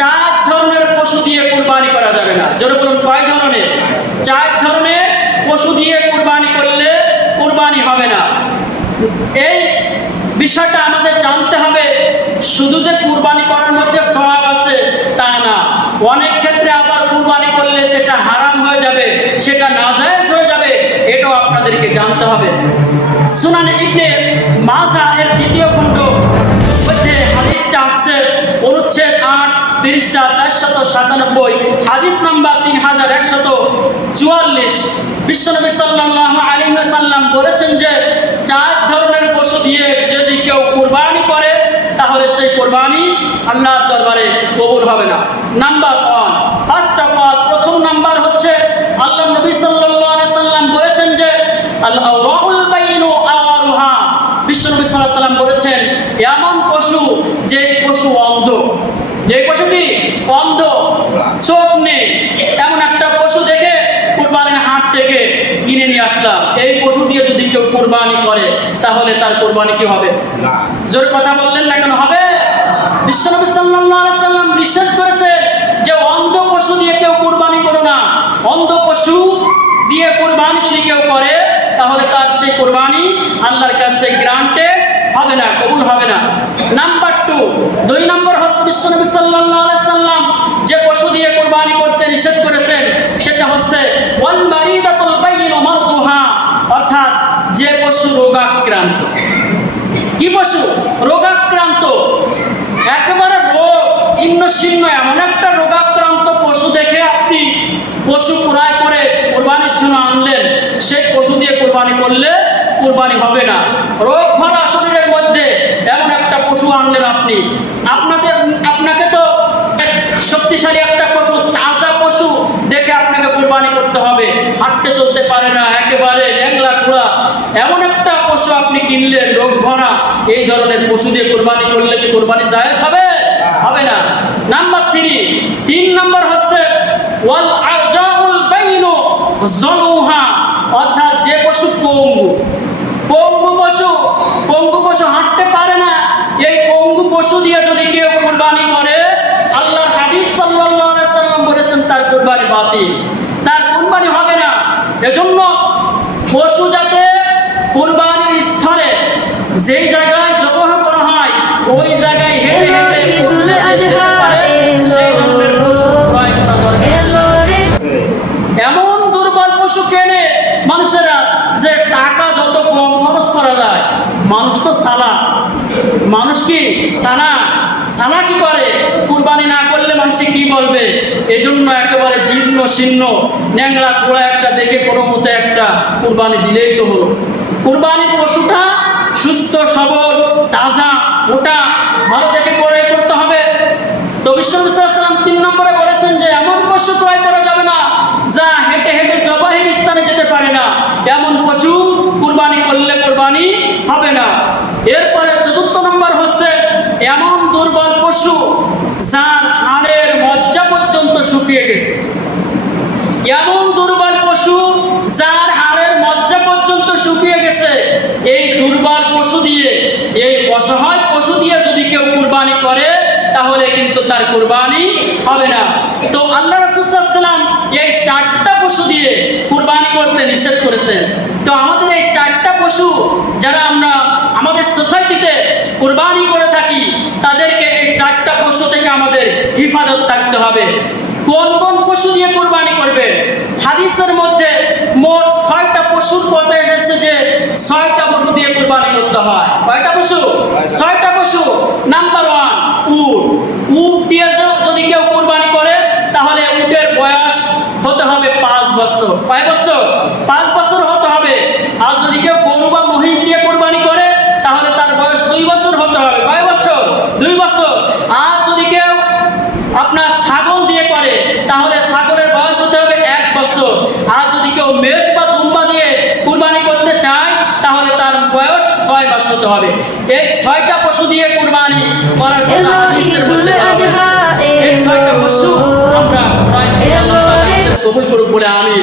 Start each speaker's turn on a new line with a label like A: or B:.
A: চার ধরনের পশু দিয়ে কুরবানি করা যাবে না। জোরে বলুন, কয় ধরনের? চার ধরনের পশু দিয়ে কুরবানি করলে কুরবানি হবে না। এই বিষয়টা আমাদের জানতে হবে। শুধু যে কুরবানি করার মধ্যে সওয়াব আছে তা না। অনেক ক্ষেত্রে আবার কুরবানি করলে সেটা হারাম হয়ে যাবে, সেটা নাজায়েজ হয়ে যাবে, এটাও আপনাদেরকে জানতে হবে। সুনান ইবনে মাজা এর দ্বিতীয় খণ্ড হাদিস নাম্বার তিন হাজার একশত চুয়াল্লিশ। বিশ্বনবী সাল্লাহ আলী সাল্লাম বলেছেন যে, চার ধরনের পশু দিয়ে যদি কেউ কুরবানি করে, তাহলে সেই কোরবানি আল্লাহর দরবারে কবুল হবে না। Number one. First of all প্রথম নাম্বার হচ্ছে, আল্লাহ নবী আলাইহি সাল্লাম বলেছেন যে আল আওরাউল বাইনু আওয়ারুহা। বিশ্বনবী আলাইহি সাল্লাম বলেছেন, এমন পশু যে পশু অন্ধ। যে পশুটি অন্ধ চোখ নেই। এমন একটা পশু দেখে কুরবানির হাট থেকে কিনে নিয়ে আসলাম। এই পশু দিয়ে যদি কেউ কুরবানি করে তাহলে তার কুরবানি কি হবে?
B: না।
A: জোর কথা বললেন না কেন? হবে? বিশ্বনবী সাল্লাল্লাহু আলাইহি সাল্লাম নিষেধ করেছে যে অন্ধ পশু দিয়ে কেউ কুরবানি করো না। অন্ধ পশু দিয়ে কুরবানি যদি কেউ করে তাহলে তার সেই কুরবানি আল্লাহর কাছে গ্রান্টেড হবে না কবুল হবে না। নাম্বার টু দুই নম্বর হচ্ছে বিশ্বনবী সাল্লাল্লাহু আলাইহি কুরবানি করতে নিষেধ করেছেন সেটা হচ্ছে অর্থাৎ যে পশু রোগাক্রান্ত। কি পশু? রোগাক্রান্ত। একেবারে রোগ চিহ্ন চিহ্ন এমন একটা রোগাক্রান্ত পশু দেখে আপনি পশু ক্রয় করে কোরবানির জন্য আনলেন, সেই পশু দিয়ে কোরবানি করলে কোরবানি হবে না। রোগ ভরা শরীরের মধ্যে এমন একটা পশু আনলেন আপনি। আপনাদের শক্তিশালী একটা পশু তাজা পশু দেখে আপনাকে কোরবানি করতে হবে। হাঁটতে চলতে পারে না একেবারে ল্যাংলা খোলা এমন একটা পশু আপনি কিনলেন রোগ ভরা এই ধরনের পশু দিয়ে কোরবানি করলে কি কোরবানি জায়েজ হবে? হবে না। নাম্বার থ্রি তিন নম্বর হচ্ছে ওয়াল আরজাউল বাইনু জলুহা অর্থাৎ যে পশু পঙ্গু পঙ্গু পশু পঙ্গু পশু হাঁটতে পারে না এই পঙ্গু পশু দিয়ে যদি কেউ কুরবানি করে আল্লাহর হাবিব সাল্লাল্লাহু আলাইহি সাল্লাম বলেছেন তার কুরবানি বাতিল। তার কুরবানি হবে না। এজন্য পশু যাতে কুরবানির স্থলে যেই জায়গায় জবহ করা হয় ওই জায়গায় হেঁটে হেঁটে সেই ধরনের পশু ক্রয় করা দরকার এমন দুর্বল পশু কেনে মানুষেরা যে টাকা যত কম খরচ করা যায় মানুষ তো মানুষ কি সানা? সালা কি করে? কুরবানি না করলে মানুষে কি বলবে? এজন্য একেবারে জীর্ণ, শীর্ণ ন্যাংরা পোড়া একটা দেখে কোনো মতে একটা কুরবানি দিলেই তো হলো। কুরবানির পশুটা সুস্থ, সবল, তাজা ওটা ভালো দেখে করে করতে হবে। তো বিশ্ববিশ্বাম তিন নম্বরে বলেছেন যে, এমন পশু ক্রয় করা যাবে না, যা হেঁটে হেঁটে জবাহির স্থানে যেতে পারে না। এমন পশু কুরবানি করলে কোরবানি হবে না। এরপরে চতুর্থ নম্বর হচ্ছে এমন দুর্বল পশু যার হাড়ের মজ্জা পর্যন্ত শুকিয়ে গেছে। এমন দুর্বল পশু যার হাড়ের মজ্জা পর্যন্ত শুকিয়ে গেছে, এই দুর্বল পশু দিয়ে, এই অসহায় পশু দিয়ে যদি কেউ কুরবানি করে, তাহলে কিন্তু তার কুরবানি হবে না। তো আল্লাহ রসুলাম এই চারটা পশু দিয়ে কুরবানি করতে নিষেধ করেছেন। তো আমাদের এই চারটা পশু যারা আমরা আমাদের সোসাইটিতে কুরবানি করে থাকি, তাদেরকে এই চারটা পশু থেকে আমাদের হিফাজত থাকতে দিয়ে কোরবানি করবে। হাদিসের মধ্যে মোট ছয়টা পশুর কথা এসেছে যে ছয়টা পশু দিয়ে কোরবানি করতে হয়। কয়টা পশু? ছয়টা পশু। নাম্বার ওয়ান উট। উট দিয়ে যদি কেউ কোরবানি করে, তাহলে উটের বয়স হতে হবে পাঁচ বছর। কয় বছর? পাঁচ বছর হতে হবে আর যদি কেউ গরু বা মহিষ দিয়ে কোরবানি করে তাহলে তার বয়স দুই বছর হতে হবে কয় বছর দুই বছর আর যদি কেউ আপনার ছাগল দিয়ে করে তাহলে ছাগলের বয়স হতে হবে এক বছর আর যদি কেউ মেষ বা দুম্বা দিয়ে কুরবানি করতে চায় তাহলে তার বয়স ছয় মাস হতে হবে এই ছয়টা পশু দিয়ে কুরবানি করার কথা ছয়টা পশু আমরা। কবুল করুক বলে
B: আমি